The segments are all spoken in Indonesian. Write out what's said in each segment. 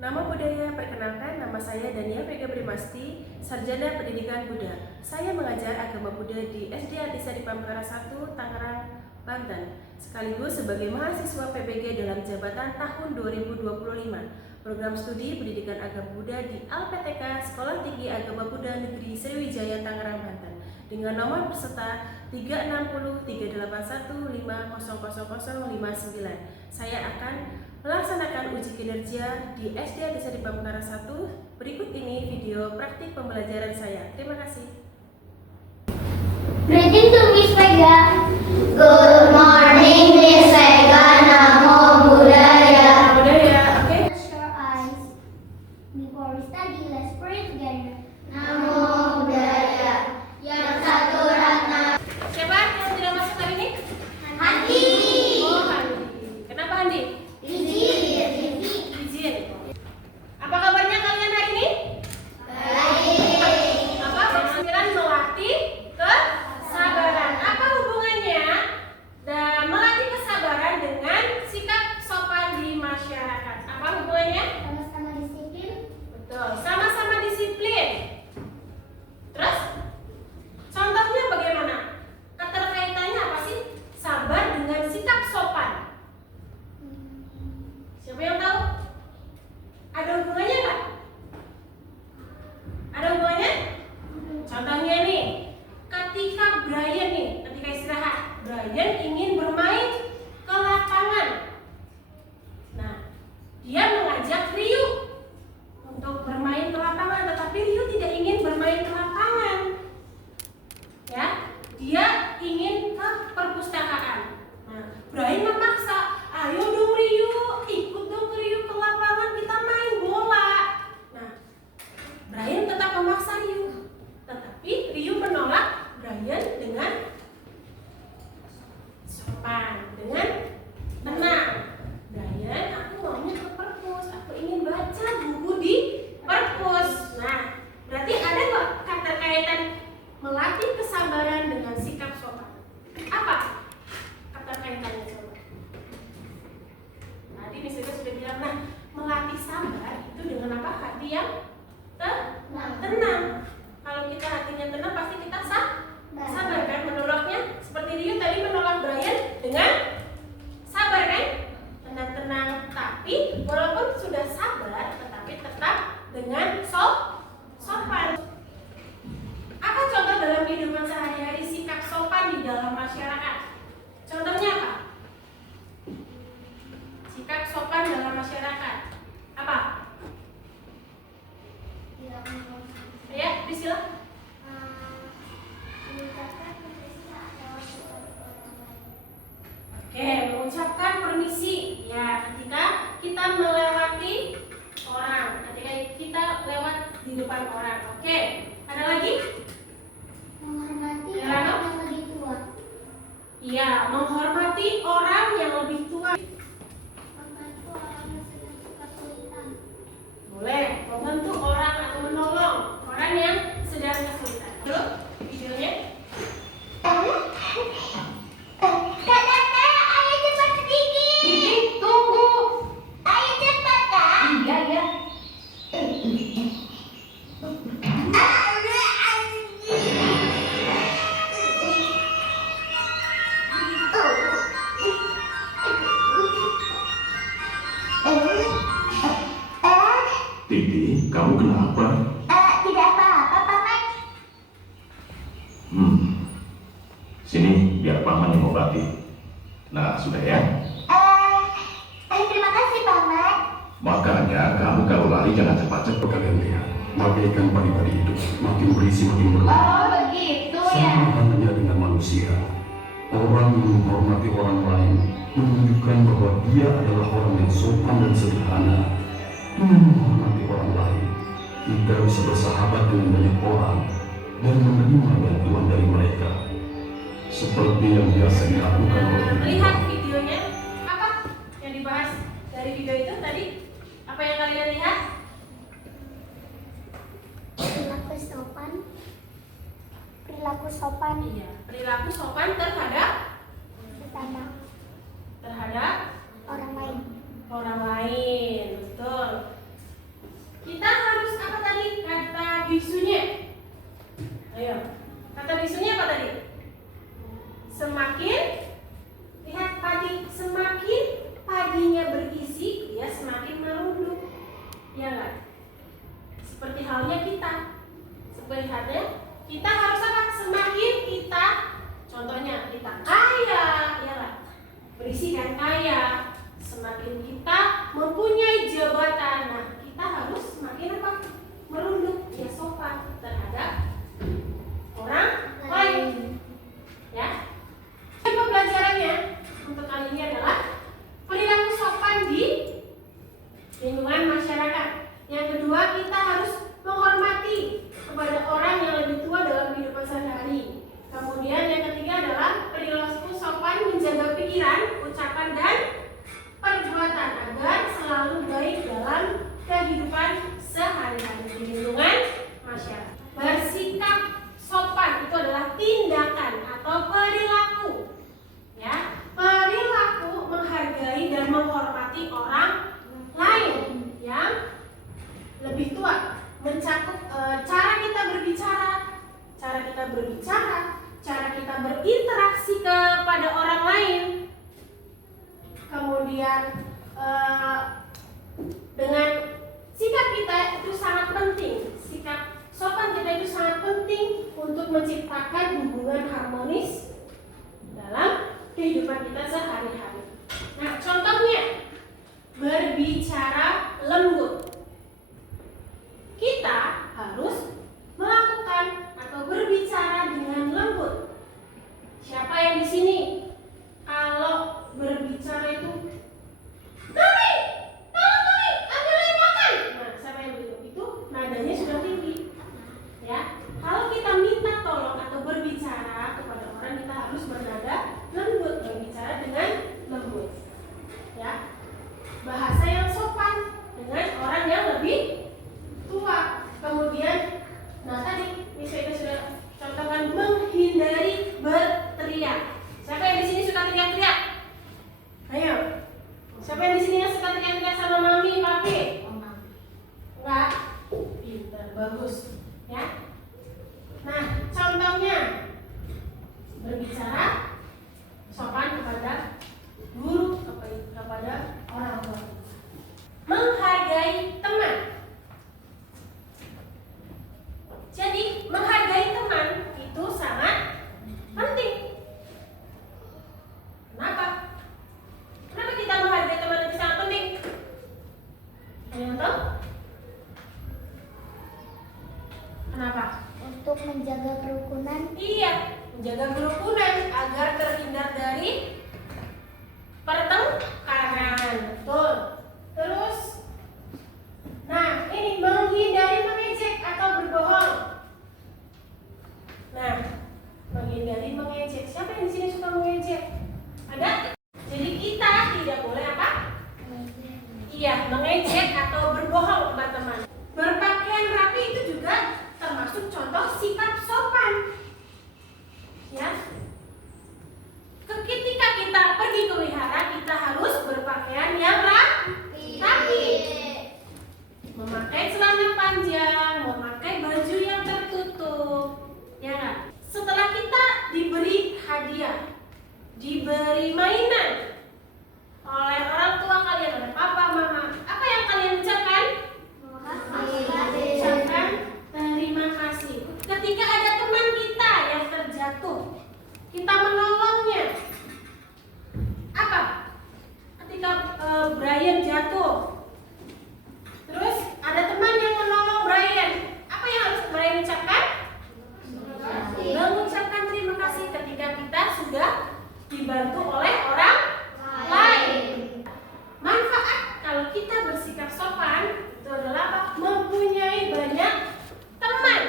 Nama budaya, perkenalkan, nama saya Dania Vega Primasti, Sarjana Pendidikan Buddha. Saya mengajar agama Buddha di SD Atisa di Pamekaran 1, Tangerang, Banten. Sekaligus sebagai mahasiswa PBG dalam jabatan tahun 2025. Program studi Pendidikan Agama Buddha di LPTK Sekolah Tinggi Agama Buddha Negeri Sriwijaya, Tangerang, Banten. Dengan nomor peserta 360-381-50059. Saya akan melaksanakan uji kinerja di SD Atisa di Pamekaran 1. Berikut ini video praktik pembelajaran saya. Terima kasih. Greeting to Miss Vega. Good morning, Miss Vega. Namo Buddhaya. Budaya, oke? Close your eyes. Before we study, let's pray together. Namo Buddhaya. Yang satu ratna. Siapa yang tidak masuk hari ini? Handi. Oh, Handi. Kenapa Handi? Izin. Izin. Apa kabarnya kalian hari ini? Baik. Apa? Berkesimpulan melatih kesabaran. Apa hubungannya dan melatih kesabaran dengan sikap sopan di masyarakat? Apa hubungannya? Sama-sama disiplin. Betul, sama-sama disiplin. Terus, contohnya bagaimana? Keterkaitannya apa sih? Sabar dengan sikap sopan. Siapa yang tahu? Ada hubungannya nggak? Ada hubungannya? Contohnya nih, ketika Brian ketika istirahat, Brian ingin bermain ke lapangan. Nah, dia mengajak Ryu untuk bermain ke lapangan, tetapi Ryu tidak ingin bermain ke lapangan. Ya, dia ingin ke perpustakaan. Nah, Brian memaksa, ayo dong Ryu, ikut dong Ryu ke lapangan, kita main bola. Nah, Brian tetap memaksa Ryu, tetapi Ryu menolak Brian dengan sopan, dengan tenang. Brian, aku maunya ke perpus, aku ingin baca buku di perpus. Nah, berarti ada nggak keterkaitan melatih kesabaran dengan sikap sopan? Apa keterkaitannya coba? Tadi misalnya sudah bilang, nah melatih sabar itu dengan apa? Hati yang tenang. Kalau kita hatinya tenang, pasti kita sabar kan menolaknya. Seperti Rio tadi menolak Brian dengan sabar kan? Tenang-tenang. Tapi walaupun sudah sabar, tetapi tetap dengan sopan. Apa contoh dalam kehidupan sehari-hari sikap sopan di dalam masyarakat? Contohnya apa? Sikap sopan dalam masyarakat. Apa? Ya, Priscilla. Oke, mengucapkan permisi. Ya, ketika kita melewati orang, ketika kita lewat di depan orang. Oke, ada lagi? Menghormati Ya, orang yang lebih tua. Iya, menghormati orang yang lebih tua. Membantu orang yang sedang kesulitan. Boleh, membantu orang atau menolong orang yang sedang kesulitan. Yuk, videonya. Kak Tata, ayo cepat sedikit. Tunggu. Ayo cepat, Kak. Iya. Titi, kamu kenapa? Tidak apa-apa, Paman. Sini, biar paman yang obati. Nah, sudah ya. Terima kasih, Paman. Makanya kamu kalau lari jangan cepat-cepat. Kalian lihat, bagaikan padi-padi itu makin berisi makin berlimpah. Oh, begitu Sama halnya dengan manusia. Orang yang menghormati orang lain menunjukkan bahwa dia adalah orang yang sopan dan sederhana. Dengan menghormati orang lain, kita bisa bersahabat dengan banyak orang dan menerima bantuan dari mereka. Seperti yang biasa dilakukan oleh Lihat videonya. Apa yang dibahas dari video itu tadi? Apa yang kalian lihat? Perilaku sopan. Perilaku sopan. Iya, perilaku sopan terhadap Terhadap orang lain. orang lain. Betul. bergengsi dan kaya, semakin kita mempunyai jabatan, nah kita harus semakin apa? Merunduk, ya sopan terhadap orang lain. Ya. Pembelajarannya untuk kali ini adalah perilaku sopan di lingkungan masyarakat. Yang kedua, kita harus menghormati kepada orang yang lebih tua dalam kehidupan sehari-hari. Kemudian yang ketiga adalah perilaku sopan menjaga pikiran, ucapan, dan perbuatan agar selalu baik dalam kehidupan sehari-hari di lingkungan masyarakat. Bersikap sopan itu adalah tindakan atau perilaku, ya, perilaku menghargai dan menghormati orang lain yang lebih tua, mencakup cara kita berbicara, cara kita berinteraksi kepada orang lain, kemudian dengan sikap kita itu sangat penting. Sikap sopan kita itu sangat penting untuk menciptakan hubungan harmonis dalam kehidupan kita sehari-hari. Nah, contohnya berbicara lembut. Kita harus melakukan atau berbicara dengan lembut. Siapa yang di sini kalau berbicara itu, "Kami, tolong kami, ambilin makan." Nah, siapa yang bilang itu nadanya sudah tinggi. Ya, kalau kita minta tolong atau berbicara kepada orang, kita harus bernada lembut, berbicara dengan lembut. Ya, bahasa yang sopan dengan orang yang lebih tua. Kemudian, nah tadi misalnya sudah contohkan menghindari berteriak. Siapa yang di sini suka teriak-teriak? Ayo. Siapa yang di sini yang suka teriak-teriak sama mami, papi? Enggak. Pintar, bagus. Ya. Nah, contohnya berbicara sopan kepada guru, kepada orang tua. Menghargai teman. Jadi, menghargai teman itu sangat penting. Kenapa? Kenapa kita menghargai teman itu sangat penting? Ada yang tahu? Kenapa? Untuk menjaga kerukunan. Iya, menjaga kerukunan agar terhindar dari pertengkaran. Betul. Terus, nah ini menghindari mengejek atau berbohong. Nah, menghindari mengejek. Siapa yang di sini suka mengejek? Ada? Jadi kita tidak boleh apa? Iya, mengejek atau berbohong, teman-teman. Berpakaian rapi itu juga termasuk contoh sikap sopan. Ya. Ketika kita pergi ke wihara, kita harus berpakaian yang rapi. Memakai celana panjang, memakai baju yang tertutup. Ya kan? Setelah kita diberi hadiah, diberi mainan oleh orang tua kalian, oleh papa, mama, apa yang kalian ucapkan? Ucapkan terima kasih. Ketika ada teman kita yang terjatuh, kita menolongnya. Apa? Ketika Brian jatuh, terus ada teman yang menolong Brian, apa yang harus Brian ucapkan? Mengucapkan terima kasih ketika kita sudah dibantu oleh orang lain. Manfaat kalau kita bersikap sopan itu adalah apa? Mempunyai banyak teman,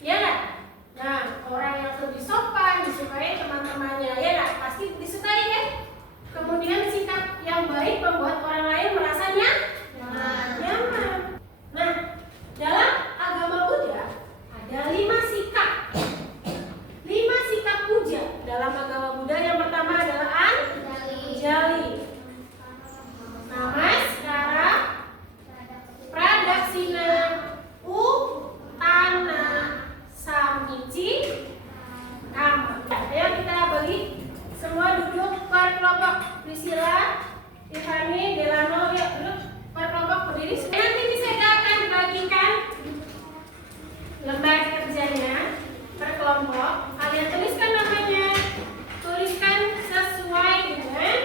ya kan? Nah, orang yang lebih sopan disukai teman-temannya, ya kan? Pasti disukai kan? Kemudian sikap yang baik membuat orang lain merasa nyaman. Nah, dalam agama Buddha ada 5 sikap. 5 sikap puja dalam agama Buddha. Yang pertama adalah Anjali, Namaskara, Pradaksina, Utana, Samici, Kama. Ayo kita bagi semua duduk per kelompok. Priscilla, Tiffany, Delano, yuk duduk per kelompok berdiri. Nanti saya akan bagikan lembar kerjanya per kelompok. Kalian tuliskan namanya, tuliskan sesuai dengan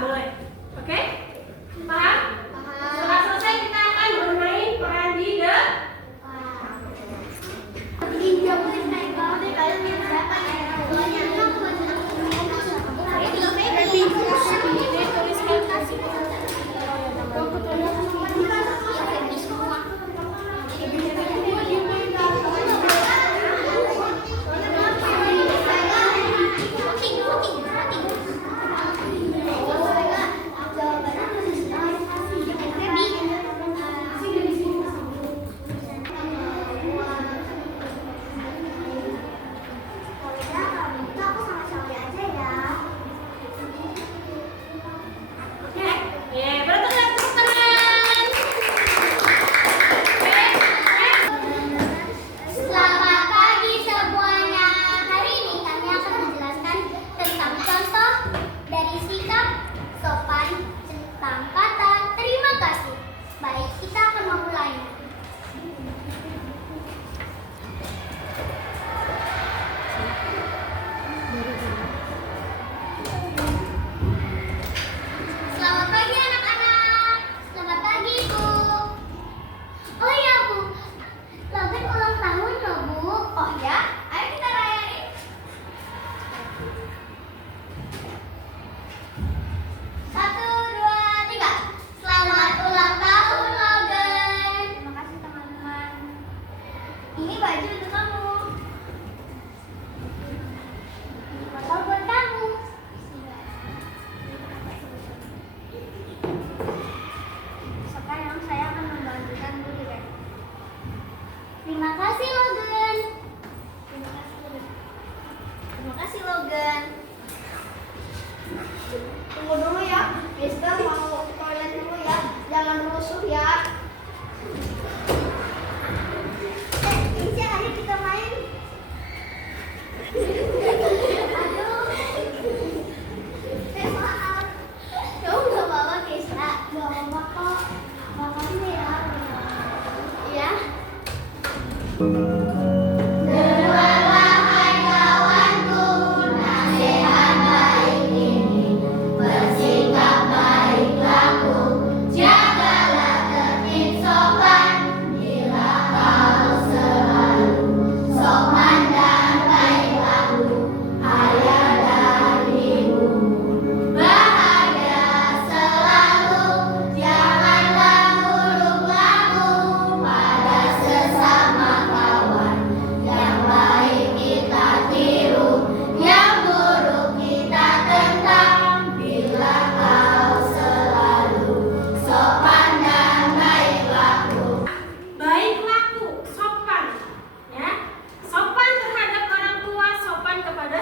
boleh. Oke? Paham? Setelah selesai kita akan bermain peran di Selamat pagi semuanya. Hari ini kami akan menjelaskan tentang contoh dari sikap sopan tentang kata terima kasih. Baik, kita akan memulai. Selamat pagi anak-anak. Selamat pagi Bu. Oh ya Bu, Logan ulang tahun loh Bu. Oh ya, ayo kita rayain. Satu, dua, tiga. Selamat ulang tahun Logan. Terima kasih teman-teman. Ini baju untuk kamu. Botol buat kamu. Sekarang saya akan membantukan Bu Direk. Terima kasih Logan. Terima kasih Logan. Tunggu dulu ya, Mister mau ke toilet dulu ya. Jangan rusuh ya. Insya ayo kita main. Aduh. Maaf. Kamu gak apa-apa Kisna. Gak apa-apa kok. Makasih ya. Iya. Dengarlah hai kawanku, nasihat baik ini. Bersikap baik laku, jagalah tertib sopan. Bila kau selalu sopan dan baik laku, ayah dan ibumu bahagia selalu. Janganlah buruk laku pada sesama kawan. Yang baik kita tiru, yang buruk kita tentang. Bila kau selalu sopan dan baik laku. baik laku, sopan, ya. Sopan terhadap orang tua, sopan kepada